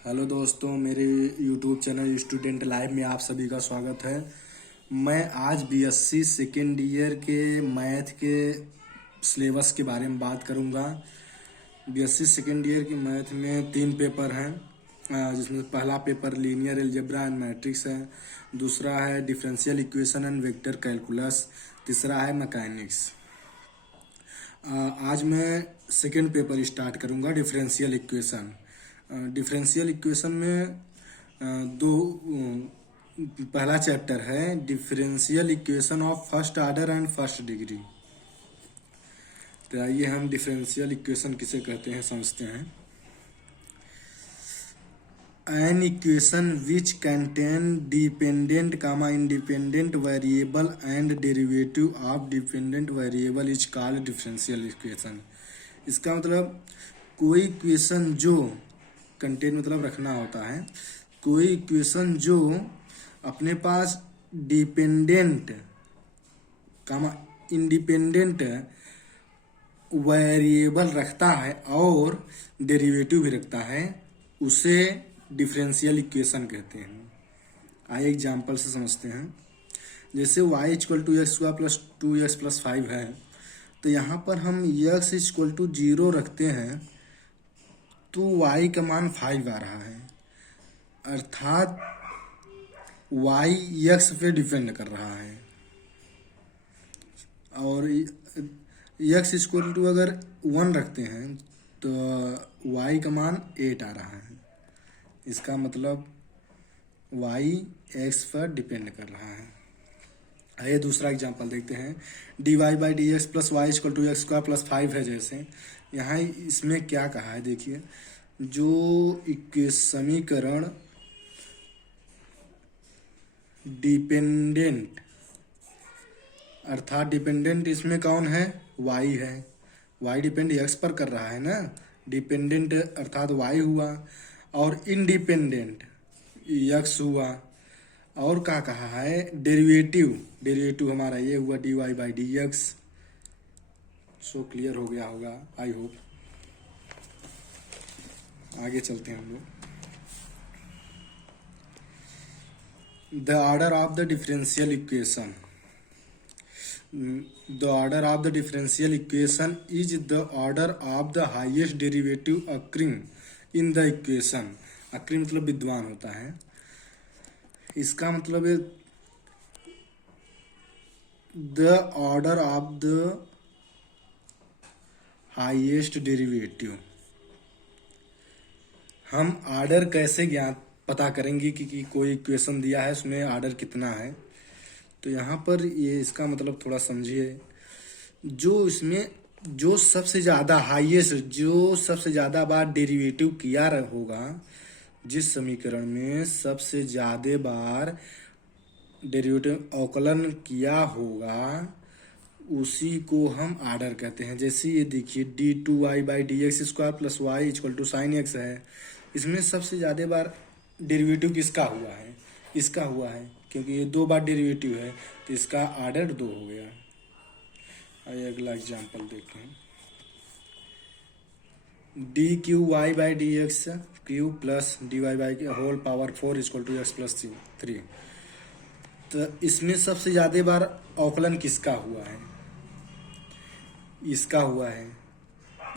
Hello दोस्तों, मेरे YouTube channel student live में आप सभी का स्वागत है। मैं आज बीएससी सेकेंड ईयर के मैथ के सिलेबस के बारे में बात करूंगा। बीएससी सेकेंड ईयर की मैथ में 3 पेपर हैं, जिसमें पहला paper linear algebra and matrix है, दूसरा है differential equation and vector calculus, तीसरा है मैकेनिक्स। आज मैं सेकेंड पेपर स्टार्ट करूंगा, डिफरेंशियल इक्वेशन। डिफरेंशियल इक्वेशन में पहला चैप्टर है differential equation of first order and first degree. तो आइए हम डिफरेंशियल इक्वेशन किसे कहते हैं समझते हैं। An equation which contain dependent comma independent variable and derivative of dependent variable is called differential equation. इसका मतलब कोई इक्वेशन जो कंटेन मतलब रखना होता है, कोई इक्वेशन जो अपने पास डिपेंडेंट कामा इंडिपेंडेंट वेरिएबल रखता है और डेरिवेटिव भी रखता है, उसे डिफरेंशियल इक्वेशन कहते हैं। आइए एग्जांपल से समझते हैं। जैसे y equal to x square plus 2x plus 5 है, तो यहाँ पर हम x इक्वल टू 0 रखते हैं तो y का मान 5 आ रहा है, अर्थात y x पे डिपेंड कर रहा है। और x इक्वल टू अगर 1 रखते हैं तो y का मान 8 आ रहा है। इसका मतलब y x पर डिपेंड कर रहा है। आइए दूसरा एग्जांपल देखते हैं। dy by d x plus y equal to x square plus 5 है। जैसे यहाँ इसमें क्या कहा है, देखिए, जो समीकरण डिपेंडेंट अर्थात डिपेंडेंट इसमें कौन है, y है। y डिपेंड x पर कर रहा है ना, डिपेंडेंट अर्थात y हुआ, और इंडिपेंडेंट x हुआ। और क्या कहा है, डेरिवेटिव हमारा ये हुआ dy by d x. So clear हो गया होगा, आई होप। आगे चलते हैं हम लोग। The order of the differential equation. The order of the differential equation is the order of the highest derivative occurring in the equation. Occurring मतलब विद्वान होता है। इसका मतलब है the order of the highest derivative. हम ऑर्डर कैसे पता करेंगे कि कोई इक्वेशन दिया है उसमें ऑर्डर कितना है। तो यहाँ पर ये इसका मतलब थोड़ा समझिए। जो सबसे ज़्यादा हाईएस्ट, जो सबसे ज़्यादा बार डेरिवेटिव किया होगा, जिस समीकरण में सबसे ज़्यादा बार डेरिवेटिव अवकलन किया होगा, उसी को हम ऑर्डर कहते हैं। जैसे ये देखिए d2y by d x square plus y equal to sine x है। इसमें सबसे ज़्यादा बार डेरिवेटिव किसका हुआ है, इसका हुआ है, क्योंकि ये 2 बार डेरिवेटिव है, तो इसका ऑर्डर 2 हो गया। आइए अगला एग्जांपल देखते हैं। D cube y by d x cube plus d y by whole power 4 equal to x plus 3। तो इसमें सबसे ज़्यादा बार अवकलन किसका हुआ है, इसका हुआ है।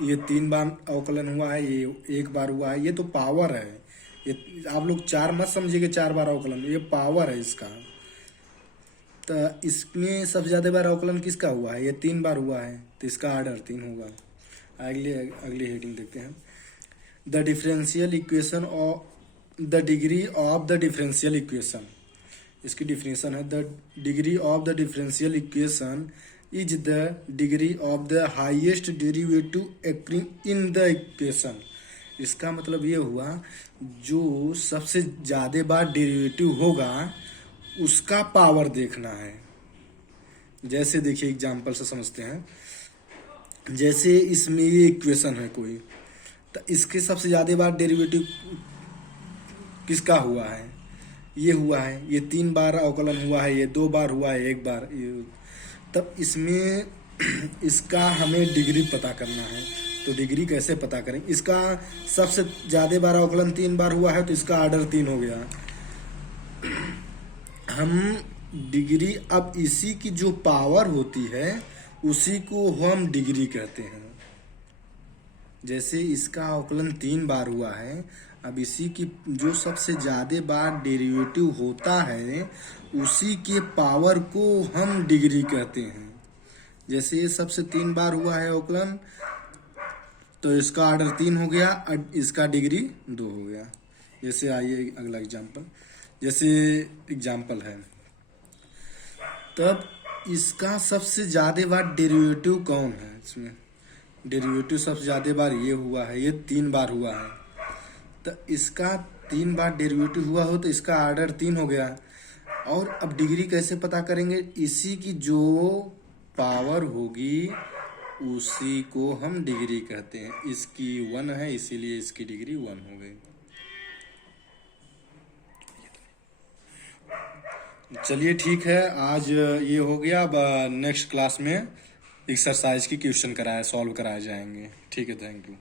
ये 3 बार अवकलन हुआ है, ये 1 बार हुआ है। ये तो पावर है, ये आप लोग 4 मत समझिए 4 बार अवकलन, ये पावर है इसका। तो इसमें सबसे ज़्यादा बार अवकलन किसका हुआ है, ये 3 बार हुआ है, तो इसका ऑर्डर 3 होगा। अगली हेडिंग देखते हैं। The differential equation of the degree of the differential equation. इसकी डिफिनेशन है, the degree of the differential equation is the degree of the highest derivative occurring in the equation. इसका मतलब ये हुआ, जो सबसे ज़्यादा बार डेरिवेटिव होगा उसका पावर देखना है। जैसे देखिए एग्जांपल से समझते हैं। जैसे इसमें ये इक्वेशन है कोई, तो इसके सबसे ज़्यादा बार डेरिवेटिव किसका हुआ है, ये हुआ है। ये 3 बार अवकलन हुआ है, ये 2 बार हुआ है, 1 बार। तब इसमें इसका हमें डिग्री पता करना है, तो डिग्री कैसे पता करें? इसका सबसे ज्यादा बार अवकलन 3 बार हुआ है तो इसका ऑर्डर 3 हो गया। हम डिग्री, अब इसी की जो पावर होती है उसी को हम डिग्री कहते हैं। जैसे इसका अवकलन 3 बार हुआ है, अब इसी की जो सबसे ज्यादा बार डेरिवेटिव होता है उसी के पावर को हम डिग्री कहते हैं। जैसे ये सबसे 3 बार हुआ है अवकलन, तो इसका ऑर्डर 3 हो गया और इसका डिग्री 2 हो गया। जैसे आइए अगला एग्जाम्पल, जैसे एग्जाम्पल है, तब इसका सबसे ज्यादा बार डेरिवेटिव कौन है? इसमें डेरिवेटिव सबसे ज्यादा बार ये हुआ है, ये 3 बार हुआ है। तो इसका 3 बार डेरिवेटिव हुआ हो तो इसका ऑर्डर 3 हो गया। और अब डिग्री कैसे पता करेंगे? इसी की जो पावर होगी उसी को हम डिग्री कहते हैं। इसकी 1 है इसीलिए इसकी डिग्री 1 हो गई। चलिए ठीक है, आज ये हो गया। अब नेक्स्ट क्लास में एक्सरसाइज की क्वेश्चन सॉल्व कराए जाएंगे। ठीक है, थैंक यू।